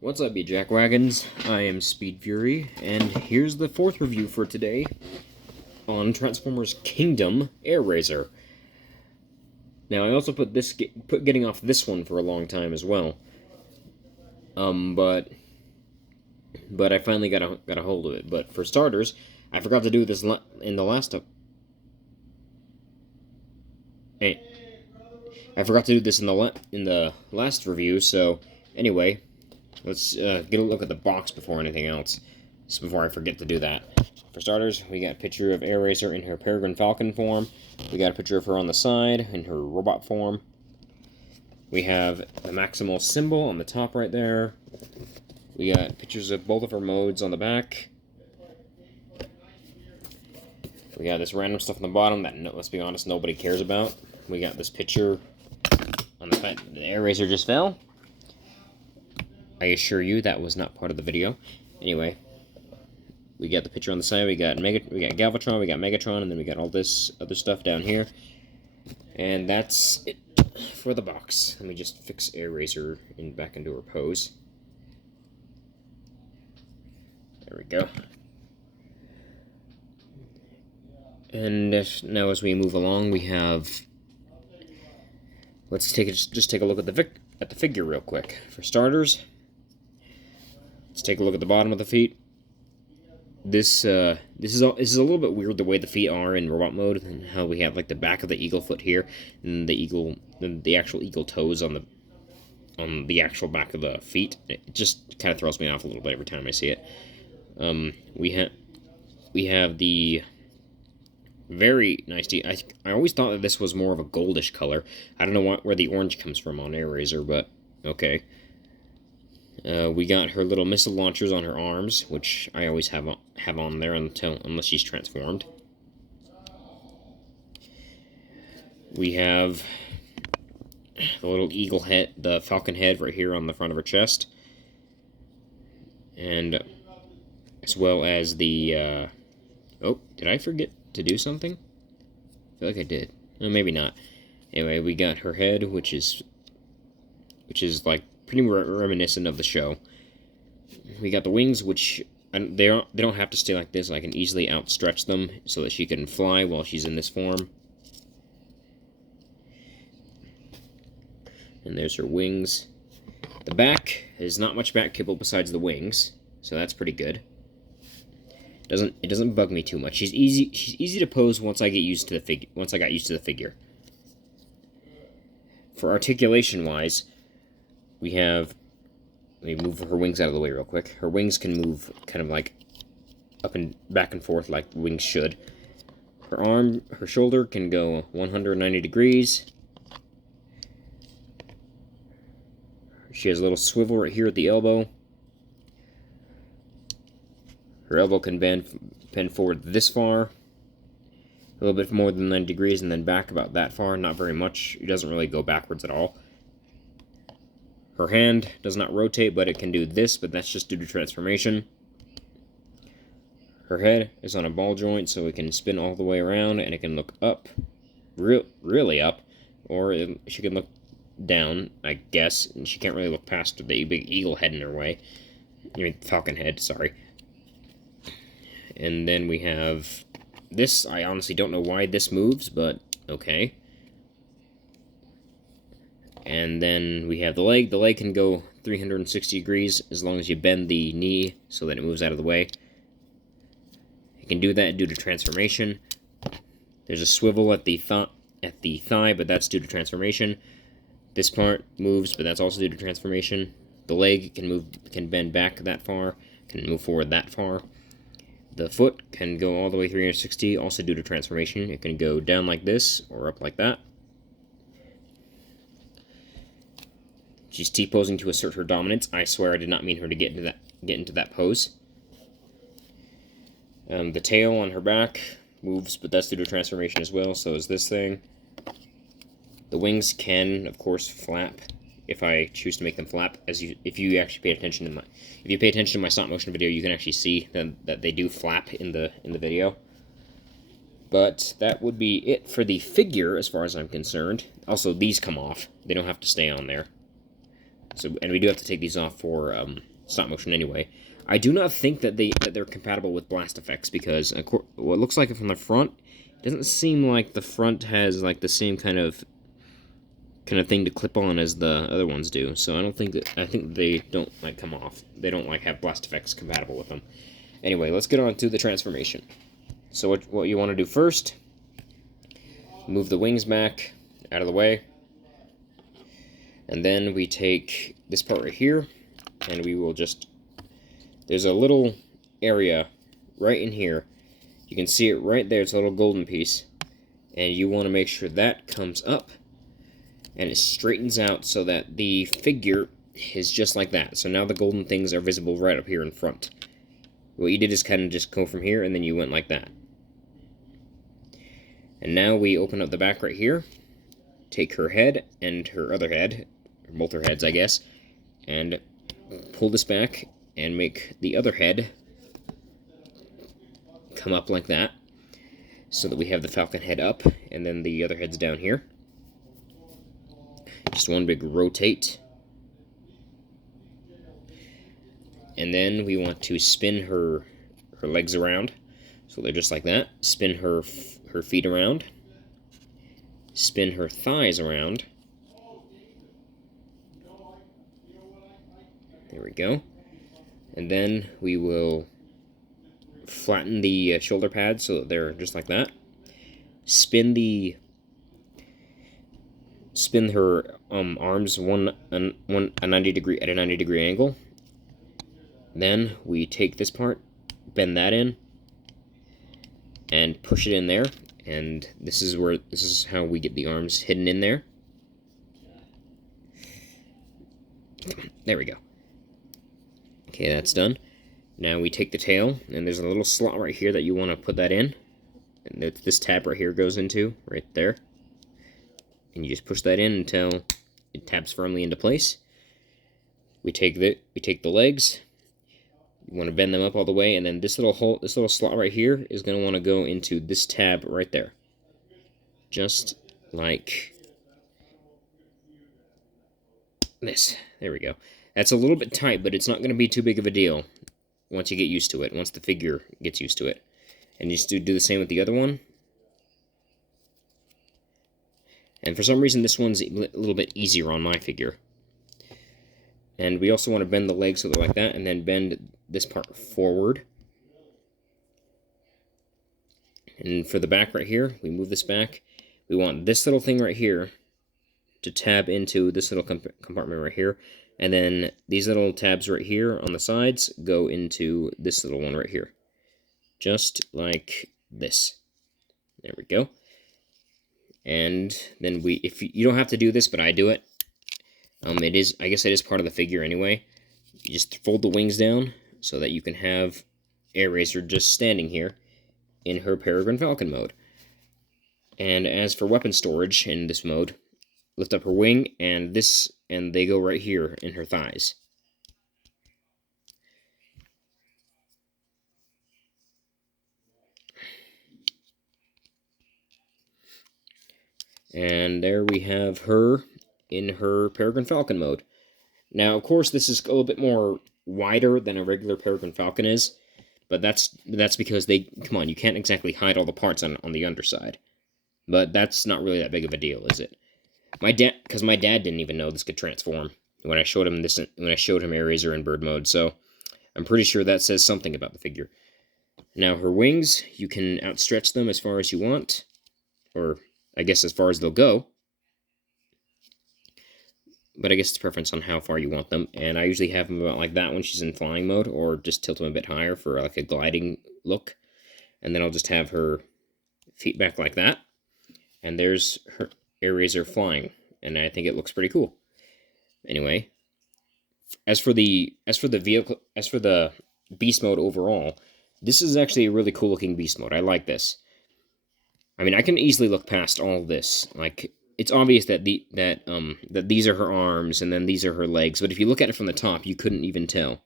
What's up, you jackwagons? I am Speed Fury, and here's the fourth review for today on Transformers Kingdom Airazor. Now, I also put getting off this one for a long time as well. But I finally got a hold of it. But for starters, I forgot to do this in the last. Hey, I forgot to do this in the last review. So anyway. Let's get a look at the box before anything else. Just before I forget to do that. For starters, we got a picture of Airazor in her Peregrine Falcon form. We got a picture of her on the side in her robot form. We have the Maximal symbol on the top right there. We got pictures of both of her modes on the back. We got this random stuff on the bottom that, let's be honest, nobody cares about. We got this picture on the fact that the Airazor just fell. I assure you that was not part of the video. Anyway, we got the picture on the side. We got Galvatron, we got Megatron, and then we got all this other stuff down here. And that's it for the box. Let me just fix Airazor back into her pose. There we go. And now, as we move along, we have. Let's just take a look at the figure real quick. For starters. Let's take a look at the bottom of the feet. This is a little bit weird the way the feet are in robot mode, and how we have like the back of the eagle foot here, and the actual eagle toes on the actual back of the feet. It just kind of throws me off a little bit every time I see it. We have the very nice. I always thought that this was more of a goldish color. I don't know where the orange comes from on Airazor, but okay. We got her little missile launchers on her arms, which I always have on there unless she's transformed. We have the little eagle head, the falcon head right here on the front of her chest. And as well as the, oh, did I forget to do something? I feel like I did. Oh, maybe not. Anyway, we got her head, which is like pretty reminiscent of the show. We got the wings, which they don't have to stay like this. I can easily outstretch them so that she can fly while she's in this form. And there's her wings. The back is not much back kibble besides the wings, so that's pretty good. It doesn't bug me too much. She's easy to pose once I get used to the figure. For articulation wise, we have. Let me move her wings out of the way real quick. Her wings can move kind of like up and back and forth like wings should. Her shoulder can go 190 degrees. She has a little swivel right here at the elbow. Her elbow can bend forward this far, a little bit more than 90 degrees, and then back about that far. Not very much. It doesn't really go backwards at all. Her hand does not rotate, but it can do this, but that's just due to transformation. Her head is on a ball joint, so it can spin all the way around, and it can look up, really up, or she can look down, I guess, and she can't really look past the big eagle head in her way. I mean, falcon head, sorry. And then we have this. I honestly don't know why this moves, but okay. And then we have the leg. The leg can go 360 degrees as long as you bend the knee so that it moves out of the way. You can do that due to transformation. There's a swivel at the thigh, but that's due to transformation. This part moves, but that's also due to transformation. The leg can bend back that far, can move forward that far. The foot can go all the way 360, also due to transformation. It can go down like this or up like that. She's T-posing to assert her dominance. I swear I did not mean her to get into that pose. The tail on her back moves, but that's due to transformation as well. So is this thing. The wings can, of course, flap if I choose to make them flap. If you actually pay attention to my stop motion video, you can actually see that they do flap in the video. But that would be it for the figure, as far as I'm concerned. Also, these come off; they don't have to stay on there. So, and we do have to take these off for stop motion anyway. I do not think that they're compatible with blast effects, because what looks like it from the front, it doesn't seem like the front has like the same kind of thing to clip on as the other ones do. So I think they don't like come off. They don't like have blast effects compatible with them. Anyway, let's get on to the transformation. So what you want to do first, move the wings back out of the way, and then we take this part right here, and we will just, there's a little area right in here. You can see it right there. It's a little golden piece, and you want to make sure that comes up and it straightens out so that the figure is just like that. So now the golden things are visible right up here in front. What you did is kind of just go from here, and then you went like that. And now we open up the back right here, take her head and her other head, or both her heads, I guess, and pull this back and make the other head come up like that, so that we have the falcon head up, and then the other head's down here. Just one big rotate. And then we want to spin her legs around, so they're just like that. Spin her feet around. Spin her thighs around. There we go. And then we will flatten the shoulder pads so that they're just like that. Spin her arms a 90 degree at a 90-degree angle. Then we take this part, bend that in, and push it in there. And this is how we get the arms hidden in there. There we go. Okay, that's done. Now we take the tail, and there's a little slot right here that you want to put that in. And this tab right here goes into, right there. And you just push that in until it tabs firmly into place. We take the legs. You want to bend them up all the way, and then this little slot right here is going to want to go into this tab right there. Just like this. There we go. That's a little bit tight, but it's not going to be too big of a deal once you get used to it, once the figure gets used to it. And you just do the same with the other one. And for some reason, this one's a little bit easier on my figure. And we also want to bend the legs so they're like that, and then bend this part forward. And for the back right here, we move this back. We want this little thing right here to tab into this little compartment right here. And then these little tabs right here on the sides go into this little one right here. Just like this. There we go. And then if you don't have to do this, but I do it. I guess it is part of the figure anyway. You just fold the wings down so that you can have Airazor just standing here in her Peregrine Falcon mode. And as for weapon storage in this mode, lift up her wing, and they go right here in her thighs. And there we have her in her Peregrine Falcon mode. Now, of course, this is a little bit more wider than a regular Peregrine Falcon is, but that's because come on, you can't exactly hide all the parts on the underside. But that's not really that big of a deal, is it? Because my dad didn't even know this could transform when I showed him Airazor in bird mode, so I'm pretty sure that says something about the figure. Now, her wings, you can outstretch them as far as you want, or I guess as far as they'll go. But I guess it's preference on how far you want them, and I usually have them about like that when she's in flying mode, or just tilt them a bit higher for like a gliding look. And then I'll just have her feet back like that, and there's her Airazor flying, and I think it looks pretty cool. Anyway, as for the beast mode overall, this is actually a really cool looking beast mode. I like this. I mean, I can easily look past all this. Like, it's obvious that that these are her arms and then these are her legs, but if you look at it from the top, you couldn't even tell.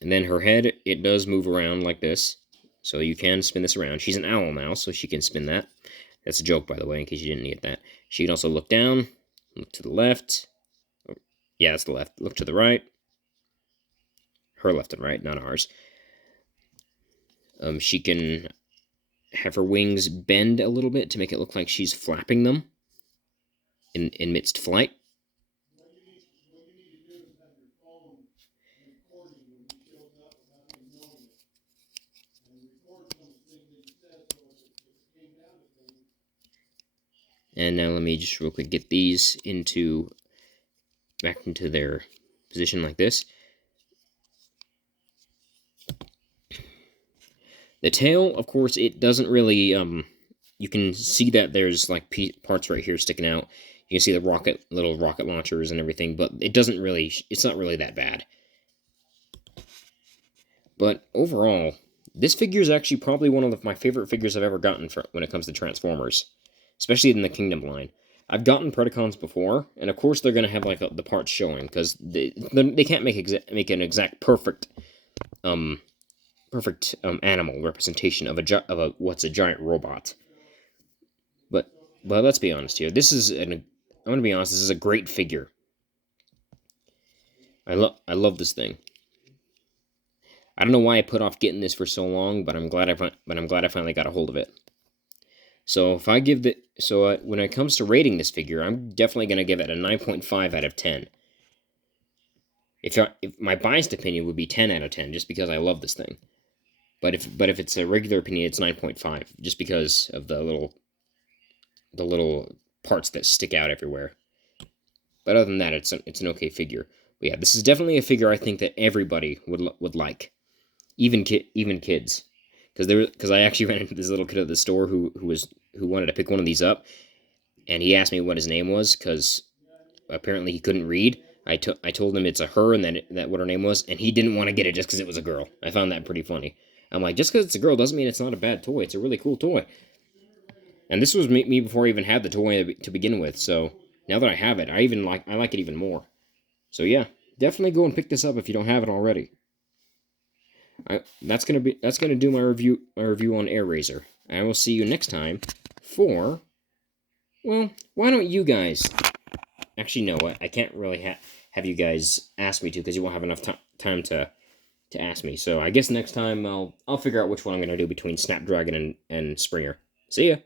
And then her head, it does move around like this, so you can spin this around. She's an owl now, so she can spin that. That's a joke, by the way, in case you didn't get that. She can also look down, Look to the left. Yeah, that's the left. Look to the right. Her left and right, not ours. She can have her wings bend a little bit to make it look like she's flapping them in midst flight. And now let me just real quick get these back into their position like this. The tail, of course, it doesn't really, you can see that there's like parts right here sticking out. You can see the little rocket launchers and everything, but it's not really that bad. But overall, this figure is actually probably one of my favorite figures I've ever gotten when it comes to Transformers, especially in the Kingdom line. I've gotten Predacons before, and of course they're going to have like the parts showing, because they can't make an exact perfect animal representation of what's a giant robot. But let's be honest here. I'm going to be honest. This is a great figure. I love this thing. I don't know why I put off getting this for so long, but I'm glad I finally got a hold of it. So if I give when it comes to rating this figure, I'm definitely going to give it a 9.5 out of 10. If my biased opinion would be 10 out of 10, just because I love this thing. But if it's a regular opinion, it's 9.5, just because of the little parts that stick out everywhere. But other than that, it's an okay figure. But yeah, this is definitely a figure I think that everybody would like, even kids, because I actually ran into this little kid at the store who wanted to pick one of these up, and he asked me what his name was, because apparently he couldn't read. I told him it's a her and that what her name was, and he didn't want to get it just because it was a girl. I found that pretty funny. I'm like, just because it's a girl doesn't mean it's not a bad toy. It's a really cool toy. And this was me before I even had the toy to begin with, so now that I have it, I like it even more. So yeah, definitely go and pick this up if you don't have it already. That's gonna do my review on Airazor. I will see you next time for, well, why don't you guys, actually no, I can't really have you guys ask me to, because you won't have enough time to ask me. So I guess next time I'll figure out which one I'm gonna do between Snapdragon and Springer. See ya.